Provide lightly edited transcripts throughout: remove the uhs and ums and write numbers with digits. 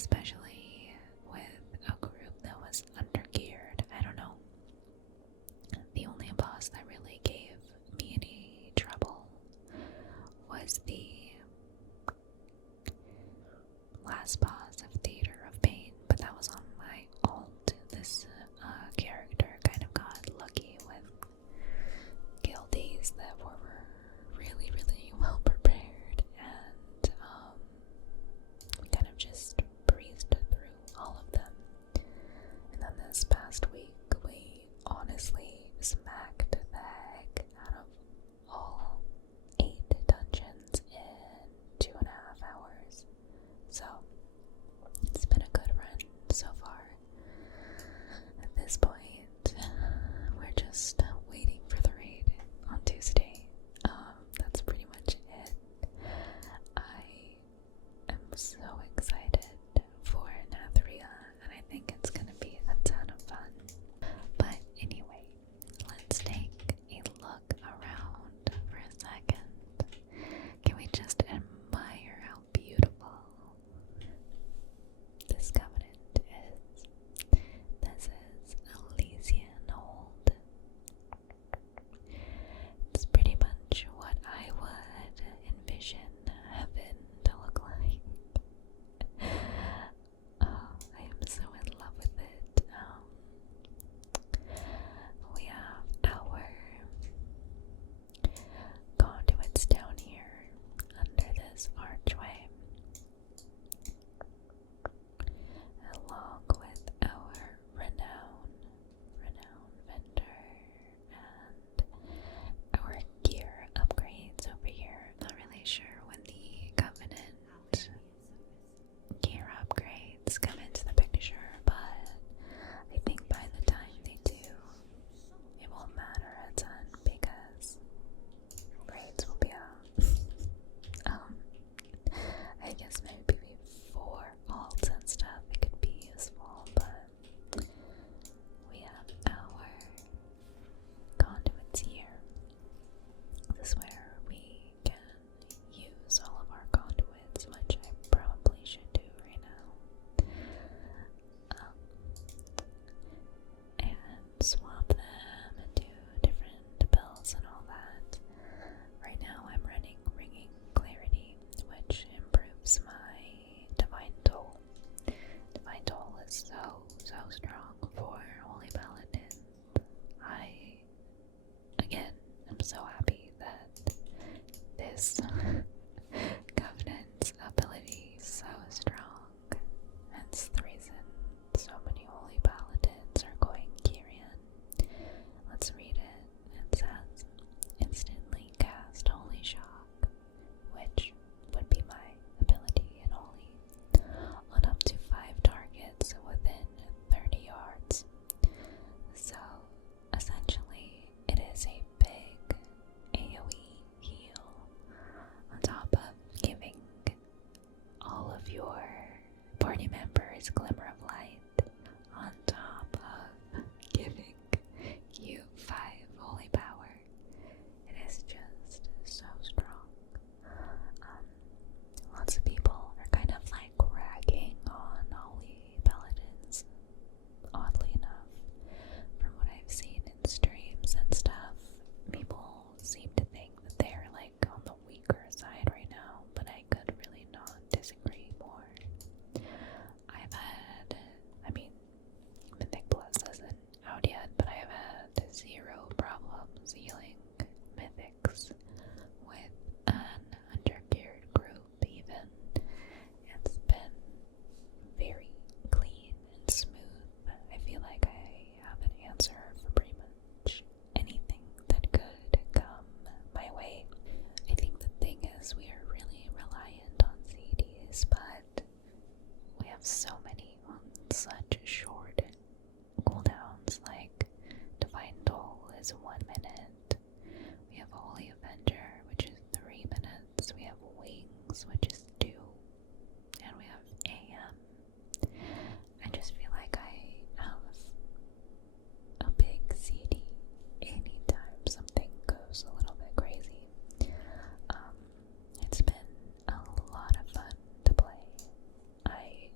especially with a group that was undergeared. I don't know. The only boss that really gave me any trouble was the last boss of Theater of Pain, but that was on my alt. This character kind of got lucky with guildies that were really, really well prepared, and we kind of just breezed through all of them. And then this past week, we honestly smacked the heck out of all 8 dungeons in 2.5 hours. So, it's been a good run so far. At this point, we're just waiting for the raid on Tuesday. That's pretty much it. I am so excited for Nathria, and I think it's gonna be a ton of fun. But anyway, let's take a look around for a second. Can we just admire how beautiful this covenant is? This is Elysian Hold. It's pretty much what I would envision heaven to look like. Oh, I am so in love with it. We have our conduits down here under this archway, along with our renown vendor and our gear upgrades over here. Not really sure when the Covenant gear upgrades come into the picture, but I think by the time they do, it won't matter a ton because grades will be out. I guess maybe before alts and stuff it could be useful, but we have our conduits here. This is where we can use all of our conduits, which I probably should do right now. And swap them and do different builds and all that. Right now I'm running Ringing Clarity, which improves my Divine Toll. Divine Toll is so strong for Holy Paladin. Again, I'm so happy that this Covenant's ability is so strong. Hence the reason so many Holy Paladins are going Kyrian. Let's read it. It says, instantly cast Holy Shock, which would be my ability in Holy, on up to 5 targets within 30 yards. So, essentially, it is a big AoE heal on top of giving all of your party members Glimmer of Light, on top of giving you 5 holy power. It is just so strong. Lots of people are kind of like ragging on holy paladins, oddly enough. From what I've seen in streams and stuff, people seem to think that they're like on the weaker side right now, but I could really not disagree more. Mythic Plus isn't out yet, but I've had 0 problems healing mythics with an undergeared group even. It's been very clean and smooth. I feel like I have an answer for pretty much anything that could come my way. I think the thing is we are really reliant on CDs, but we have so many on such short cooldowns. Like Divine Toll is 1 minute. We have Holy Avenger, which is 3 minutes. We have Wings, which is 2. And we have AM. I just feel like I have a big CD anytime something goes a little bit crazy. It's been a lot of fun to play. I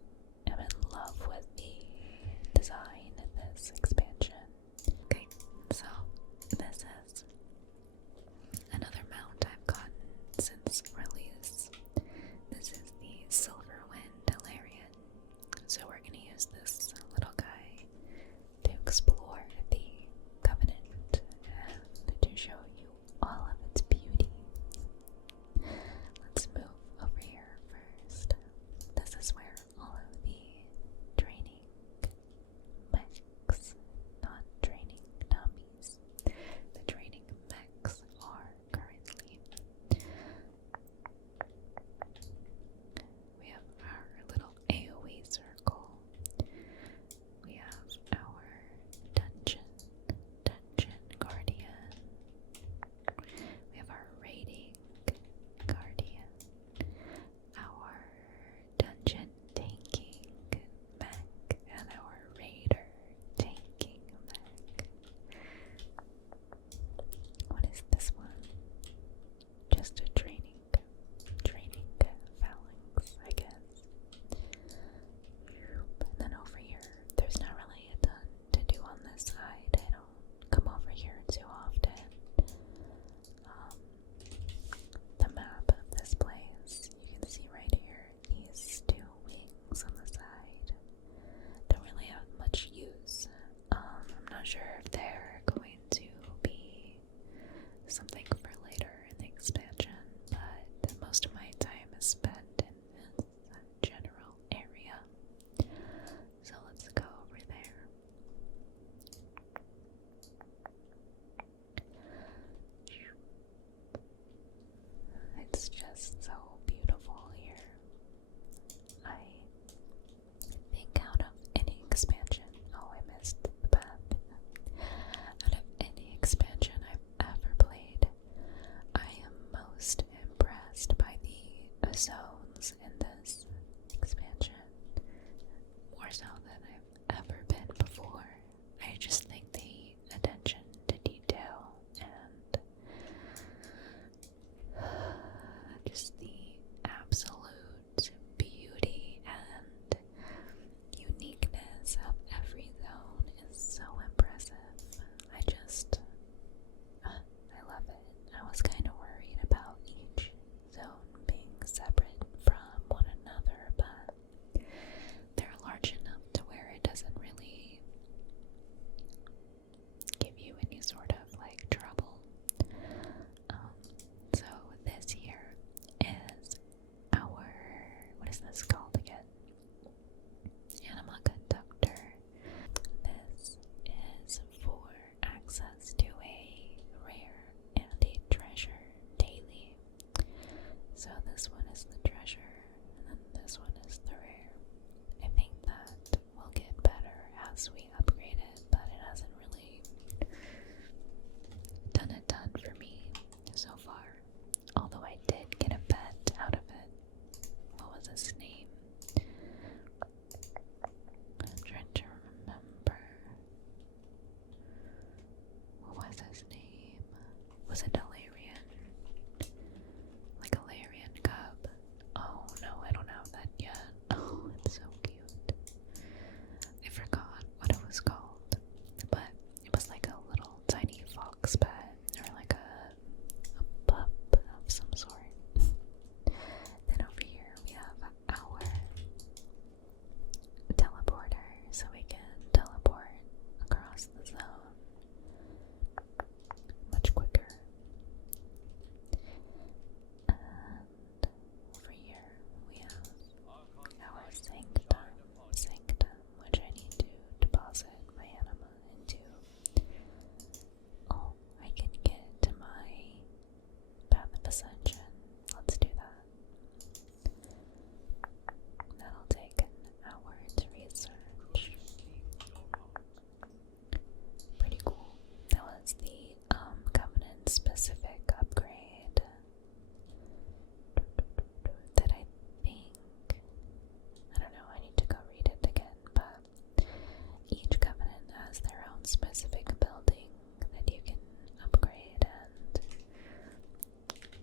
specific building that you can upgrade and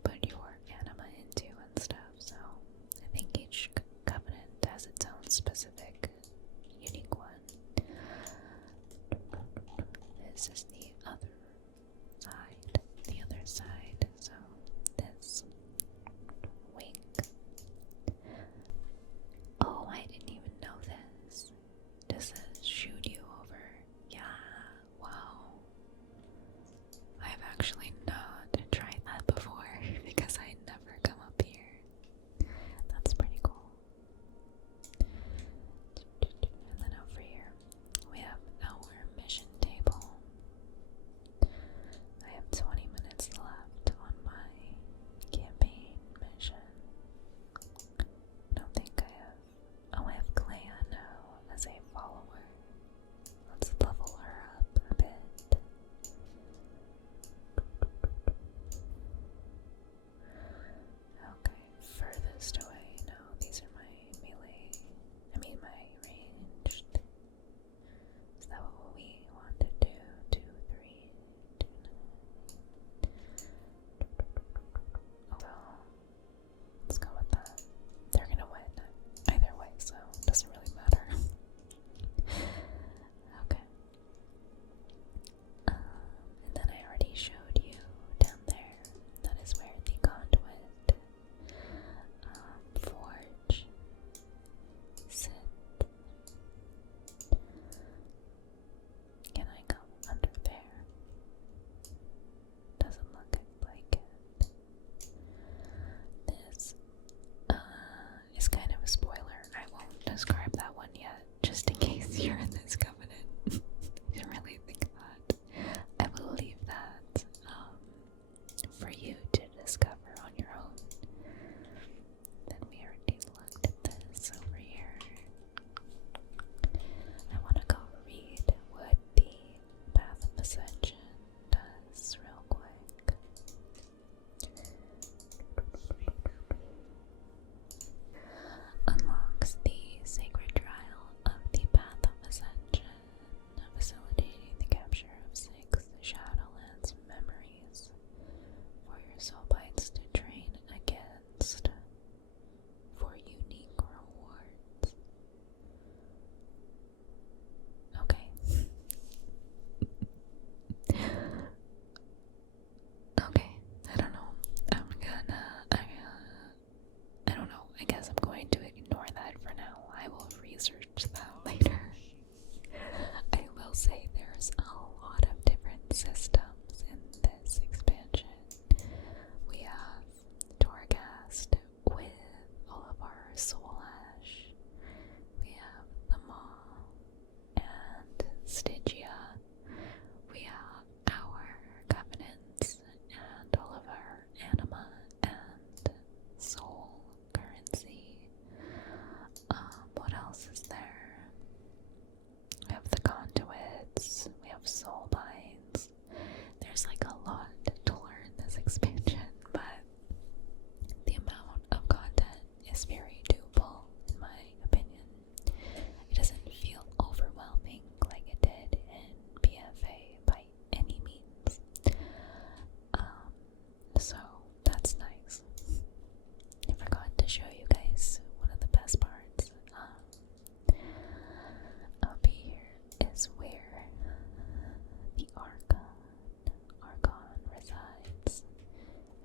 put your anima into and stuff. So I think each covenant has its own specific, unique one. This is the other side. So this wing. Oh, I didn't even know this. Does this shoot you over? Yeah, wow. I've actually not tried that before because I never come up here. That's pretty cool. And then over here, we have our mission table. I have 20 minutes left on my campaign mission. I don't think I have. Oh, I have Clea now as a follower. Let's level her up a bit. Okay, furthest away. No, these are my melee. My ranged. Is that what we want to do? 2, 3, 2, 9. Oh well. Let's go with that. They're gonna win either way, so it doesn't really matter. Okay. And then I already showed you down there. That is where the conduit, forge, sit. Can I go under there? Doesn't look like it. This is kind of a spoiler. I won't describe that one yet, just in case you're in this covenant. I didn't really think that. I will leave that for you to discover on your own. Then we already looked at this over here. I want to go read what the Path of Ascension does real quick. Unlocks the sacred trial of the Path of Ascension, facilitating the capture of 6 Shadowlands memories for your soulbites to train against for unique rewards. Okay. Okay, I don't know. I don't know. I guess I'm going to ignore that for now. I will research that later. I will say there's a lot of different systems in this expansion. We have Torghast with all of our soul ash. We have the Maw and Stygia. We have our covenants and all of our anima and soul currency. What else is there? We have the conduits. We have soul binds. There's like a lot to learn this expansion, but the amount of content is very doable in my opinion. It doesn't feel overwhelming like it did in BFA by any means. So that's nice. I forgot to show you guys one of the best parts. Up here is where the Archon resides,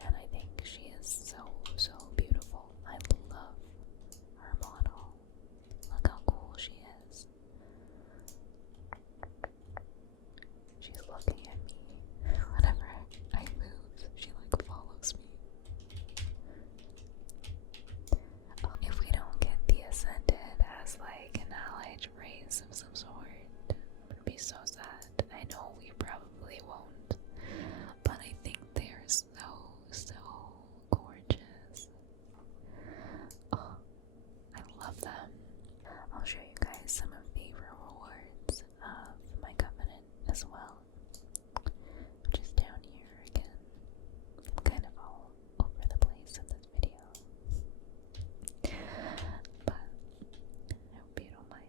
and I think she is so beautiful. I love her model. Look how cool she is. She's looking at me whenever I move. She like follows me. If we don't get the Ascended as like an allied race of some sort, I'm gonna be so sad. I know we probably won't, but I think they're so gorgeous. Oh, I love them. I'll show you guys some of the rewards of my covenant as well, which is down here again. I'm kind of all over the place in this video, but I hope you don't mind.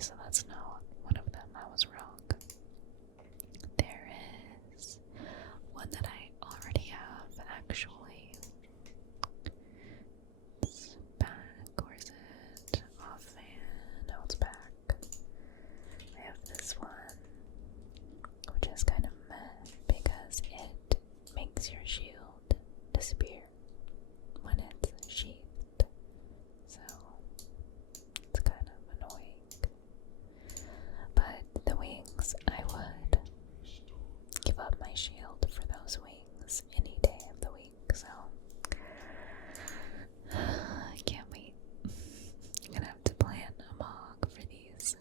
so that's not one of them. I was wrong. There is one that I already have, actually. It's back, or is it off? No, it's back. I have this one, which is kind of meh, because it makes your shield disappear when it's sheathed. So, it's kind of annoying. But the wings, I would give up my shield for those wings any day of the week, so I can't wait. I'm gonna have to plan a mog for these.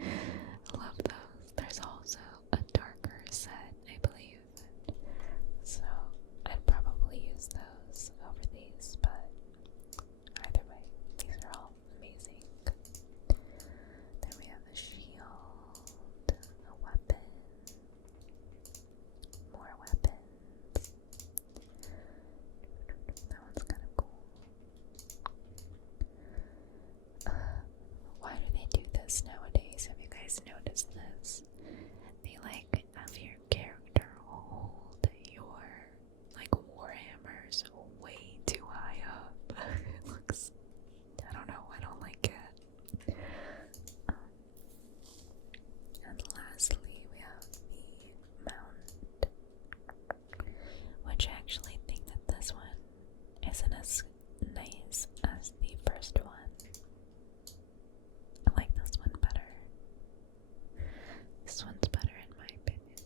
I love those. There's also a darker set, I believe. So I'd probably use those over these, but either way, these are all amazing. Then we have a shield, a weapon, more weapons. That one's kind of cool. Why do they do this nowadays? Have you guys noticed this? They have your character hold your warhammers way too high up. It looks, I don't know, I don't like it. And lastly, we have the mount, which I actually think that this one isn't as nice as the first one. I like this one better. This one's better in my opinion.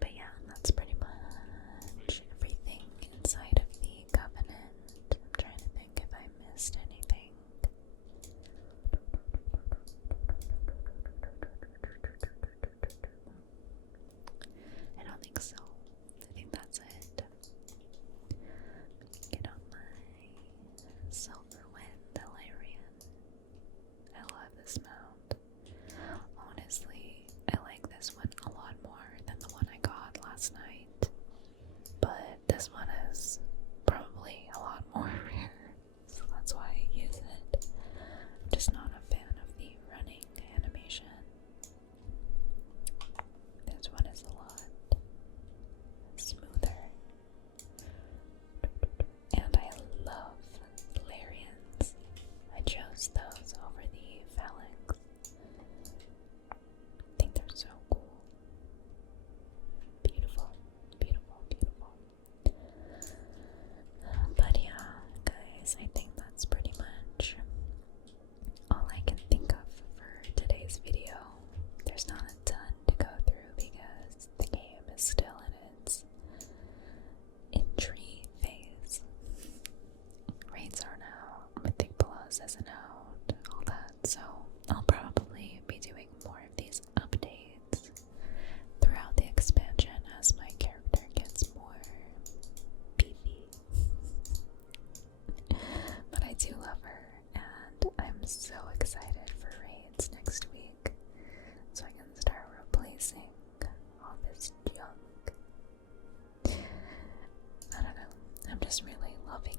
But yeah, that's pretty much everything inside of the Covenant. I'm trying to think if I missed anything. I don't think so. I think that's it. Get on my Silverwind Delarian. I love this mount. Honestly, I like this one a lot more than the one I got last night. But this one is probably a lot more rare, so that's why I use it. I'm just not a fan of the running animation. This one is a lot smoother. And I love Delarians. I chose those over the Phalanx. I think they're so cool. Beautiful, beautiful, beautiful. But yeah, guys, I think that's pretty much all I can think of for today's video. There's not a ton to go through because the game is still in its entry phase. Raids aren't out, Mythic Plus isn't out, all that, so I'll probably be doing more of these updates throughout the expansion as my character gets more beefy. But I do love her, and I'm so excited for raids next week, so I can start replacing all this junk. I don't know, I'm just really loving